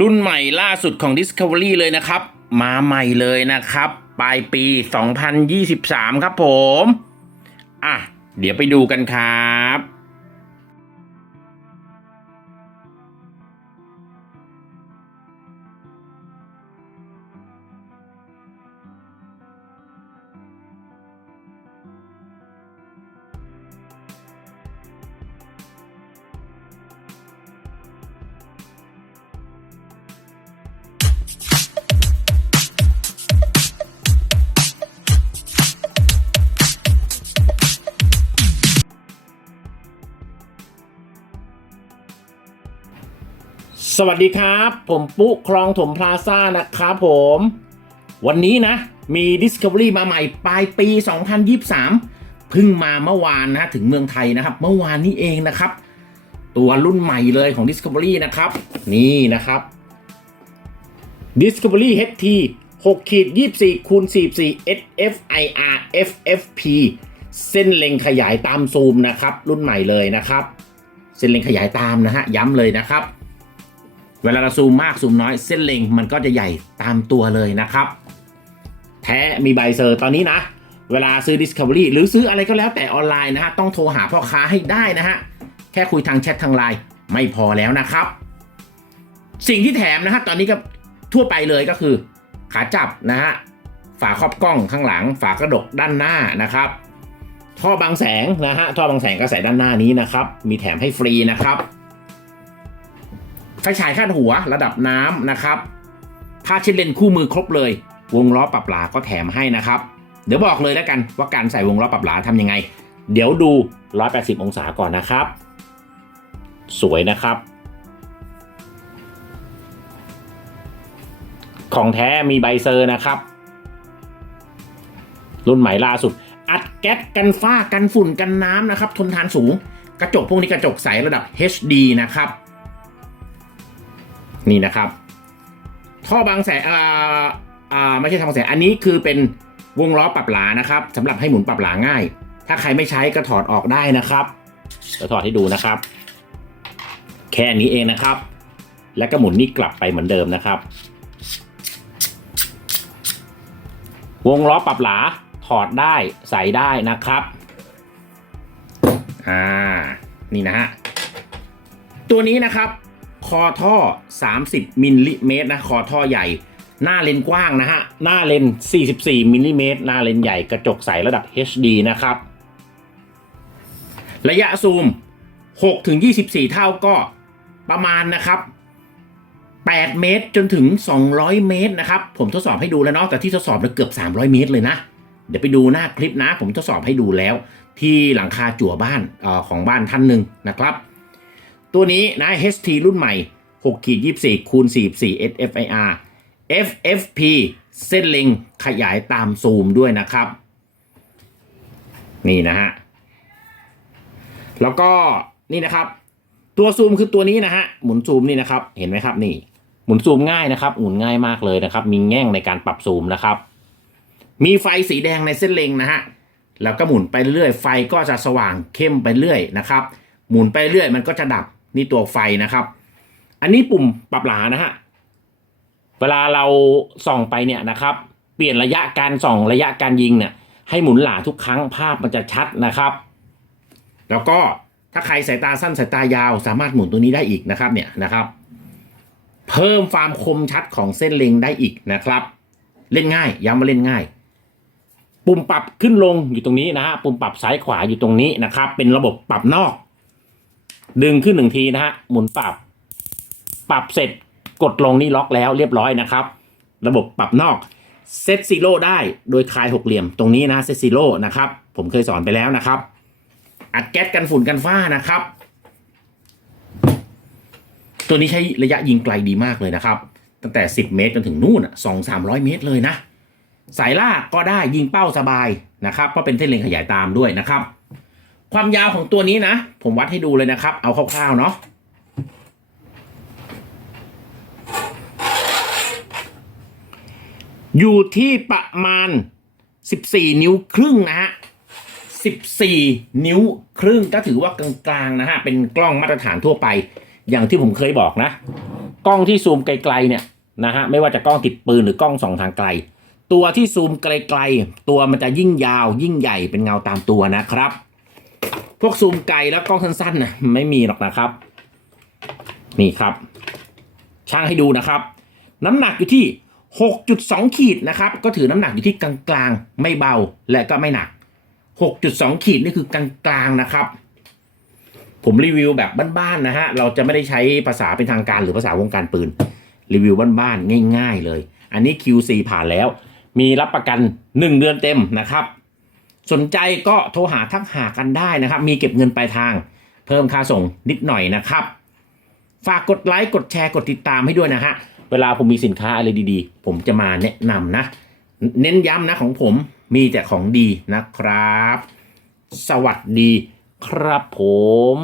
รุ่นใหม่ล่าสุดของ Discovery เลยนะครับ มาใหม่เลยนะครับ ปลายปี 2023 ครับผม อะ เดี๋ยวไปดูกันครับ สวัสดีครับ ผมปุ๊คลองถมพลาซ่านะครับผม วันนี้นะ มี Discovery มาใหม่ปลายปี 2023 เพิ่งมาเมื่อวานนะถึงเมืองไทยนะครับ เมื่อวานนี้เองนะครับ ตัวรุ่นใหม่เลยของ Discovery นะครับ นี่นะครับ Discovery HT 6ขีด24คูณ44 SFIR FFP เส้นเล็งขยายตามซูมนะครับ รุ่นใหม่เลยนะครับ เส้นเล็งขยายตามนะฮะย้ำเลยนะครับ เวลาเราซูมมากซูมน้อยเส้นเล็งมันก็จะใหญ่ตามตัวเลยนะครับ แท้มีใบเซอร์ตอนนี้นะ เวลาซื้อ Discovery หรือซื้ออะไรก็แล้วแต่ออนไลน์นะฮะ ต้องโทรหาพ่อค้าให้ได้นะฮะ แค่คุยทางแชททางไลน์ไม่พอแล้วนะครับ สิ่งที่แถมนะฮะตอนนี้ก็ทั่วไปเลยก็คือ ขาจับนะฮะฝาครอบกล้องข้างหลัง ฝากระดกด้านหน้านะครับ ท่อบังแสงนะฮะท่อบังแสงก็ใส่ด้านหน้านี้นะครับ มีแถมให้ฟรีนะครับ ฉายคาดหัวระดับน้ำนะครับผ้าเช็ดเลนคู่มือครบเลย วงล้อปรับหลาก็แถมให้นะครับ เดี๋ยวบอกเลยแล้วกันว่าการใส่วงล้อปรับหลาทำยังไง เดี๋ยวดู 180 องศาก่อนนะครับ สวยนะครับ ของแท้มีใบเซอร์นะครับ รุ่นใหม่ล่าสุด อัดแก๊สกันฝ้ากันฝุ่นกันน้ำนะครับ ทนทานสูง กระจกพวกนี้กระจกใสระดับ HD นะครับ นี่นะครับ ท่อบางแสนอ่าอ่าไม่ใช่ท่อบางแสนอันนี้คือเป็นวงล้อปรับหลานะครับสำหรับให้หมุนปรับหลาง่าย ถ้าใครไม่ใช้ก็ถอดออกได้นะครับเดี๋ยวถอดให้ดูนะครับ แค่นี้เองนะครับ แล้วก็หมุนนี่กลับไปเหมือนเดิมนะครับ วงล้อปรับหลาถอดได้ใส่ได้นะครับอ่านี่นะฮะตัวนี้นะครับ คอท่อ 30 มิลลิเมตรนะ คอท่อใหญ่ หน้าเลนกว้างนะฮะ หน้าเลน 44 มิลลิเมตร หน้าเลนใหญ่ กระจกใสระดับ HD นะครับ ระยะซูม6ถึง24 เท่าก็ประมาณนะครับ8 เมตรจนถึง 200 เมตรนะครับ ผมทดสอบให้ดูแล้วเนาะแต่ที่ทดสอบเนี่ยเกือบ 300 เมตรเลยนะ เดี๋ยวไปดูหน้าคลิปนะ ผมทดสอบให้ดูแล้ว ที่หลังคาจั่วบ้านออของบ้านท่านหนึ่งนะครับ ตัวนี้นะ HT รุ่นใหม่6ขีด24คูณ44 SFIR FFP เส้นเล็งขยายตามซูมด้วยนะครับ นี่นะฮะ แล้วก็นี่นะครับ ตัวซูมคือตัวนี้นะฮะ หมุนซูมนี่นะครับ เห็นไหมครับนี่ หมุนซูมง่ายนะครับ หมุนง่ายมากเลยนะครับ มีแง่งในการปรับซูมนะครับ มีไฟสีแดงในเส้นเล็งนะฮะ แล้วก็หมุนไปเรื่อยไฟก็จะสว่างเข้มไปเรื่อยนะครับ หมุนไปเรื่อยมันก็จะดับ นี่ตัวไฟนะครับ อันนี้ปุ่มปรับหลานะฮะเวลาเราส่องไปเนี่ยนะครับ เปลี่ยนระยะการส่องระยะการยิงเนี่ยให้หมุนหลาทุกครั้งภาพมันจะชัดนะครับ แล้วก็ถ้าใครสายตาสั้นสายตายาวสามารถหมุนตัวนี้ได้อีกนะครับเนี่ยนะครับ เพิ่มความคมชัดของเส้นเล็งได้อีกนะครับ เล่นง่ายย้ำว่าเล่นง่าย ปุ่มปรับขึ้นลงอยู่ตรงนี้นะฮะปุ่มปรับซ้ายขวาอยู่ตรงนี้นะครับ เป็นระบบปรับนอก ดึงขึ้นหนึ่งทีนะฮะหมุนปรับ ปรับเสร็จกดลงนี่ล็อกแล้วเรียบร้อยนะครับ ระบบปรับนอกเซตซีโร่ได้โดยคลายหกเหลี่ยมตรงนี้นะเซตซีโร่นะครับผมเคยสอนไปแล้วนะครับ อัดแก๊สกันฝุ่นกันฝ้านะครับ ตัวนี้ใช้ระยะยิงไกลดีมากเลยนะครับ ตั้งแต่ 10 เมตรจนถึงนู่นสองสามร้อยเมตรเลยนะ สายล่าก็ได้ยิงเป้าสบายนะครับเพราะเป็นเส้นเล็งขยายตามด้วยนะครับ ความยาวของตัวนี้นะ ผมวัดให้ดูเลยนะครับ เอาคร่าวๆเนาะอยู่ที่ประมาณ 14 นิ้วครึ่งนะฮะ 14 นิ้วครึ่งก็ถือว่ากลางๆนะฮะ เป็นกล้องมาตรฐานทั่วไป อย่างที่ผมเคยบอกนะ กล้องที่ซูมไกลๆเนี่ยนะฮะ ไม่ว่าจะกล้องติดปืนหรือกล้องส่องทางไกล ตัวที่ซูมไกลๆ ตัวมันจะยิ่งยาวยิ่งใหญ่เป็นเงาตามตัวนะครับ พวกซูมไกลแล้วกล้องสั้นๆนะไม่มีหรอกนะครับ นี่ครับ ช่างให้ดูนะครับ น้ำหนักอยู่ที่ 6.2 ขีดนะครับ ก็ถือน้ำหนักอยู่ที่กลางๆ ไม่เบาและก็ไม่หนัก 6.2 ขีดนี่คือกลางๆนะครับ ผมรีวิวแบบบ้านๆนะฮะเราจะไม่ได้ใช้ภาษาเป็นทางการหรือภาษาวงการปืน รีวิวบ้านๆง่าย ๆ เลย อันนี้ QC ผ่านแล้ว มีรับประกัน 1 เดือนเต็มนะครับ สนใจก็โทรหาทักหากันได้นะครับ มีเก็บเงินปลายทาง เพิ่มค่าส่งนิดหน่อยนะครับ ฝากกดไลค์กดแชร์กดติดตามให้ด้วยนะฮะเวลาผมมีสินค้าอะไรดีๆ ผมจะมาแนะนำนะ เน้นย้ำนะของผมมีแต่ของดีนะครับ สวัสดีครับผม